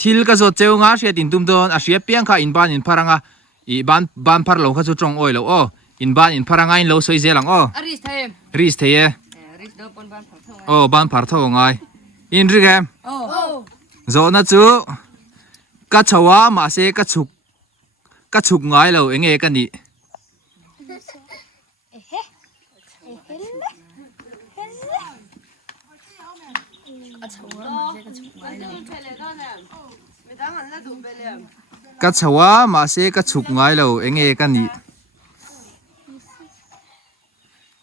ทิลก็สดเจ้างาเสียตินตุมโดนอาเสียเปียงค่ะอินบ้านอินพารางะอีบ้านพารเราเขาจะจงอ้อยเราอ้ออินบ้านอินพารางะอินเราสวยเสียหลังอ้อรีสเทียโอ้บ้านพารทองไงอินริแกมโซน่าจูกัจฉวามาเสกัจฉุกไงเราเองกันนี่กัจฉวามาเสกัจฉุกไงเราเองกันนี่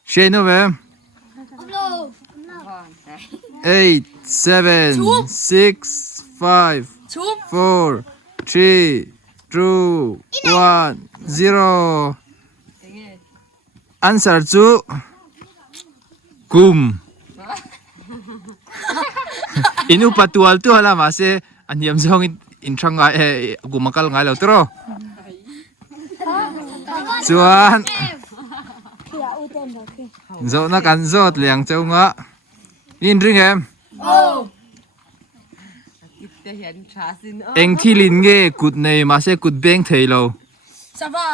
เชนโนเวม 8 7 6 5 4 3 2 1 0 answer to กุม in upatual tu hala ma se aniam zong in thanga gumakal ngai lo tro chuan zo na kan zot liang chaunga in ring em eng thilin nge kut nei ma se kut beng thei lo sava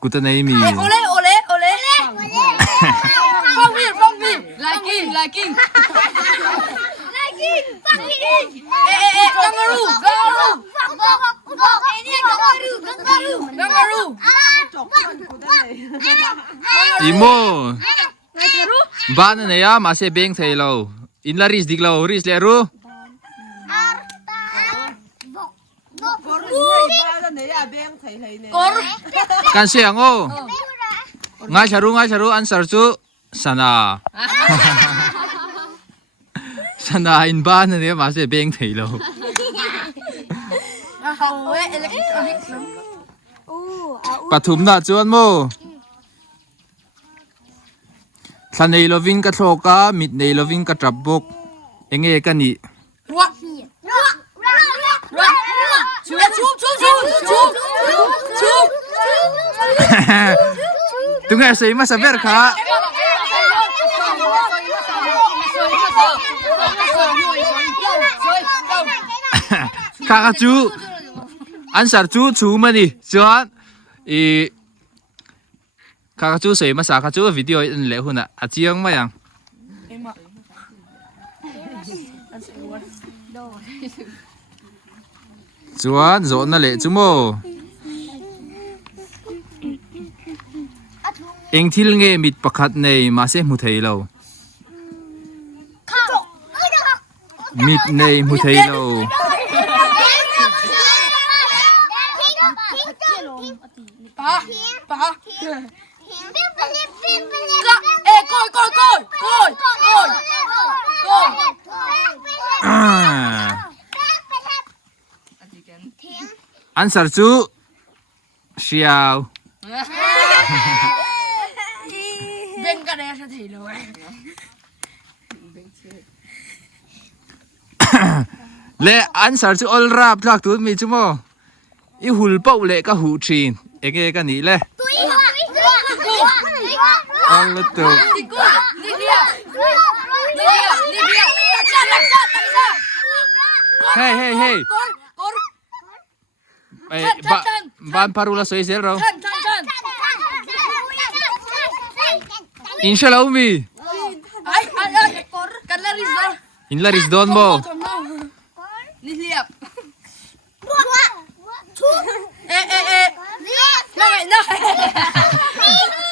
kut nei mi ole phong vi liking kangaroo imo ban ne ya ma se beng thei lo in la ris dik lo ris le ru kan siang o ngai charu answer chu sana sana in ban ne ma se beng thei lo pathum na chuan mo thanei lovin ka thloka mit nei lovin ka trap bok enge ka ni tunga sei ma saber kha kha chu answer chu mani chuan i kha chu sei ma sa kha chu video in le huna a chiang ma yang chuan zo na le chu mo eng thil nge mit pakhat nei ma se mu thei lo mit nei mu thei lo answer chu xiao le answer chu all rap thak tu mi chu mo i hul pau le ka hu thin ege ka ni le all tu hey ban parula soi ser ro inshallah umi in laris don mo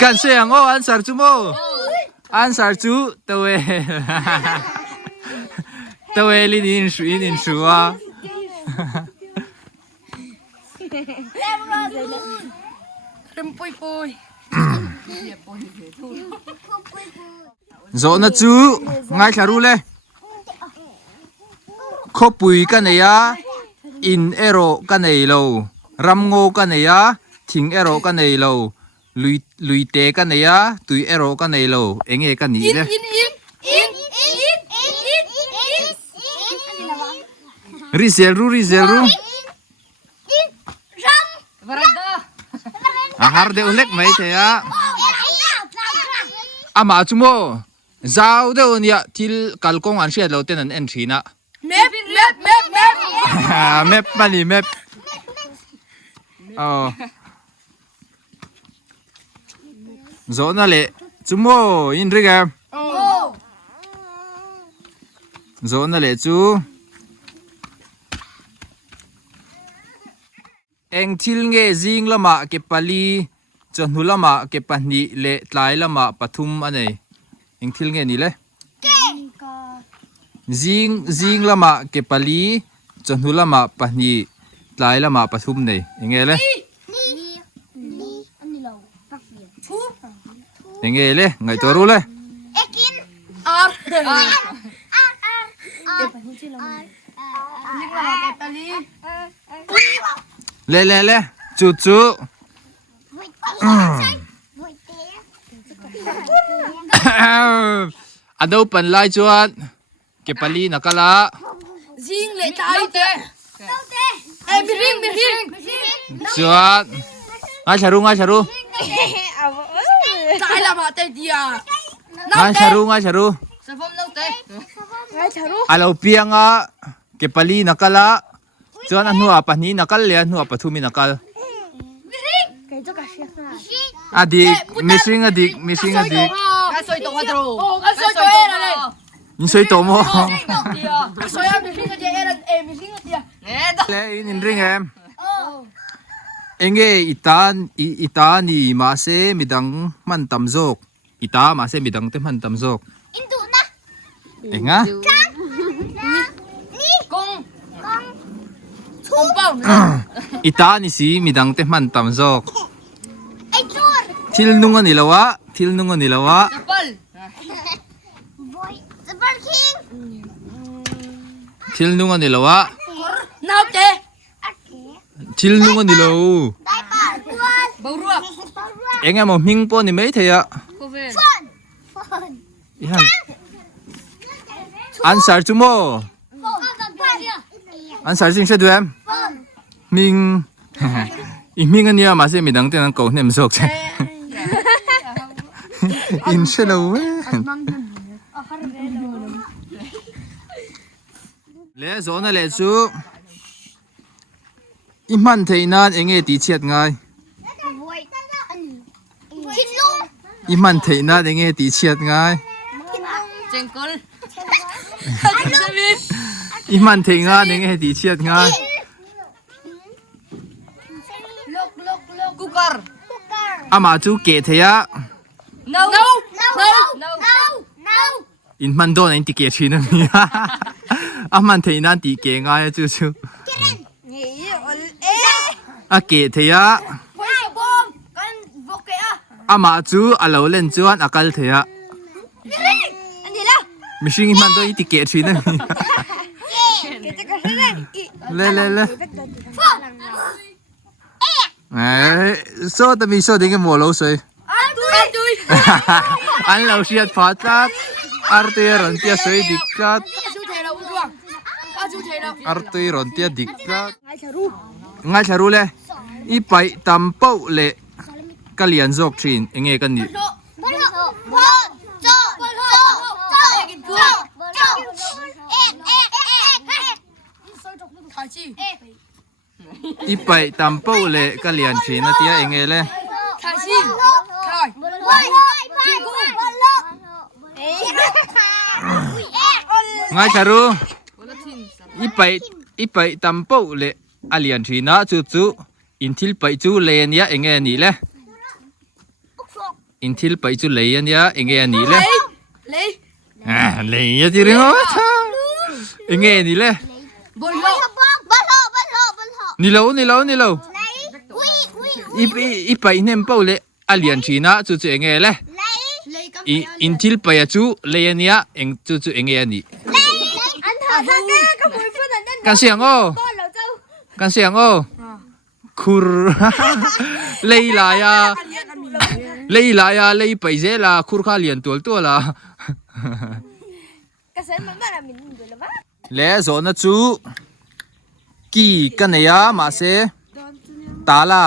kan siang o answer chu mo answer chu tawe lin in shuwa zo na chu ngai tharu le khopui ka ne ya in ero ka nei lo ram ngo ka ne ya thing ero ka nei lo lui te ka ne ya tui ero ka nei lo enge ka ni le Rizal ru ahar de ulek mai the ya ama chumo zau de on ya til kalkong an sia lo ten an en thina แมปมานี่แมปโซนั่นแหละจุโมอินริกามโซนั่นแหละจูเอ็งทิลเงจิงละมาเก็บปาลีจนหุละมาเก็บปานีเละตายละมาปทุมอันไหนเอ็งทิลเงนี่เลยจิงละมาเก็บปาลีจนหุละมาปานีตายละมาปทุมไหนยังไงเลยยังไงเลยไงตัวรู้เลยเล่จุอันเดียวเป็นลายจวนเก็บปลีนักละ Riêng lại tay tê. Ê, bị riêng. จวนง่ายชารุ Tay là mà tê dìa. ง่ายชารุ Sao phong nâu tê. อาเราเปียงอ่ะเก็บปลีนักละจวนอันหัวปนีนักละเลียนหัวปทุมินักละอดีมิสิงอดี Cái xoay tổ hoa trù. Cái xoay tổ ê là đây. นี่สวยตัวมั้ง Cái xoay em bị riêng cái gì ê là em bị riêng cái gì. Nè, đó. เล่อินริงเอ็มเอ็งเออีตานี่มาเซมิดังมันตำโจกอีตามาเซมิดังเต็มมันตำโจกเอ็งอ่ะ Cung. Cung bao nữa. อีตานี่สิมิดังเต็มมันตำโจกทิลนุ่งอันนี้ละวะ Chapal. ทิลนุ่งอันนี้ละวะ Nào tê. ทิลนุ่งอันนี้ละว Bầu ruột. เอ็งอ่ะมองมิงปอนี่ไม่เทีย Cô về. อีหันอันสารจุโมอันสารจริงใช่ด้วยมิงอีมิงอันนี้มาเซมิดังเต็มนั่งเก่าเนี่ยมันโจกใช่อินเชลเวเล่โซน่ะเล่ซูอีมันเทนานเองตีเชียดไงอีมันเทนานเองตีเชียดไง Chèn côn. อีมันเทนานเองตีเชียดไง Cooker. อามาจูเกตเทีย No.อินมันโดนอินติเกตชีนั่นนี่อามันเทนานตีเกงไงจูอาเกตเทีย Quay sổ bom. Con vô kìa. อามาจูอาเราเล่นจวนอากัลเทีย Anh gì đâu? ไม่ใช่อินมันโดนอินติเกตชีนั่นนี่เล่โซ่แต่มีโซ่ดิ้งกับหมอเราสวย Anh tôi. อันเราเชียดฟ้าจัดอาร์เตียรันเตียสวยดิกัด Chú thầy đâu ruộng. Chú thầy đâu. อาร์เตียรันเตียดิกัดง่ายชารู้เลยอีไปตำเป้าเละกะเลียนจอกชินเองกันนี่ Thả chi. อีไปตำเป้าเละกะเลียนชินนะเตียเองเลย Thả chi. Thôi. ง่ายชารู้อีไปตำเป้าเละอาเลียนชินนะจู่อินทิลไปจู่เลียนยะเองนี่เลยอินทิลไปจู่เลียนยะเองนี่เลย Lấy. เลียนจีริงวะเองนี่เลย Bồn lộ. นี่เราอีไปเนี่ยเป้าเละอาเลียนชินนะจู่เองเลย Lấy cắm. อินทิลไปจู่เลียนยะเองจู่เองนี่กันเสียงโอ้กันเสียงโอ้คูร์เลยลายาเลยไปเจล่ะคูร์ข้าเลียนตัวล่ะแล้วโซนจูกี่กันเนี่ยมาเสตาลา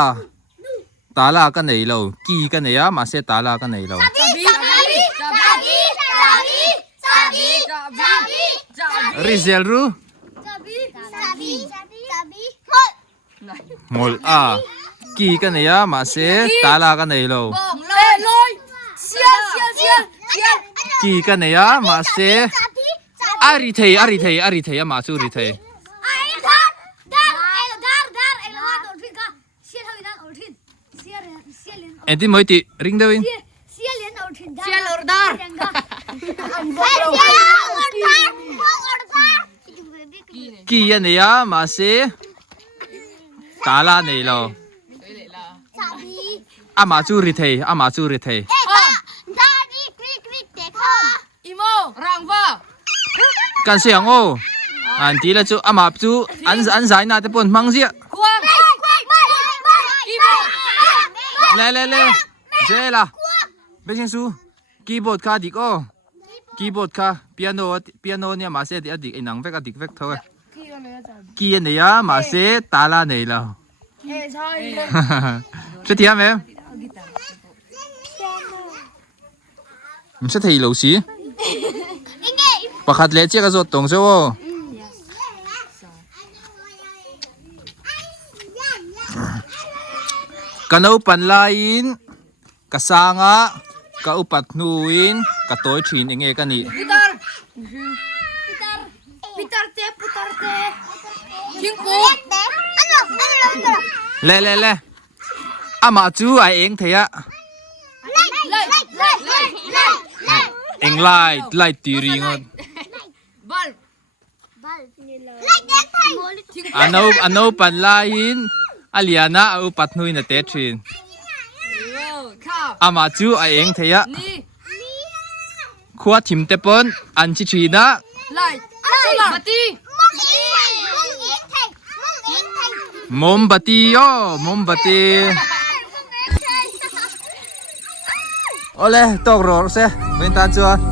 กันเนี่ยเรากี่กันเนี่ยมาเสตาลากันเนี่ยเรา ริเซลรู้ ngol à kỳ cái này á mà sẽ ta là cái này rồi kỳ cái này á mà sẽ ari thầy á mà chú ari thầy em tin mới tí ring đâu in kỳ cái này á mà sẽ ta là này rồi à mà chú ari thầyกันเสียงโอ้อันที่ละจูอามาจูอันสายน่าจะปนมังเสียเล่เจ๊ล่ะเป็นยังสู้คีย์บอร์ดค่ะดิโก้คีย์บอร์ดค่ะเปียโนเนี่ยมาเสียดิไอ้หนังเวกดิกเวกเท่าไหร่คีย์เนี่ยมาเสียตาลาเนี่ยแล้วจะเทียมไหมไม่ใช่ที่เราสิประคัดเลี้ยเจ้าก็จดตรงใช่ไหมกันเอาปันลายินกะสางะกะอุปัตนูอินกะตัวชินเองกันนี่เล่อามาจูไอเองเถียเองไล่ตีริงอันเอาปันลายินอาเลียนะอุปัตนูอินเตชินอามาจูไอเองเถียขวดทิมเตปนอันชิชีนะมอมบัตีโอมอมบัตีโอเลตกรถเซ่เป็นตาจัว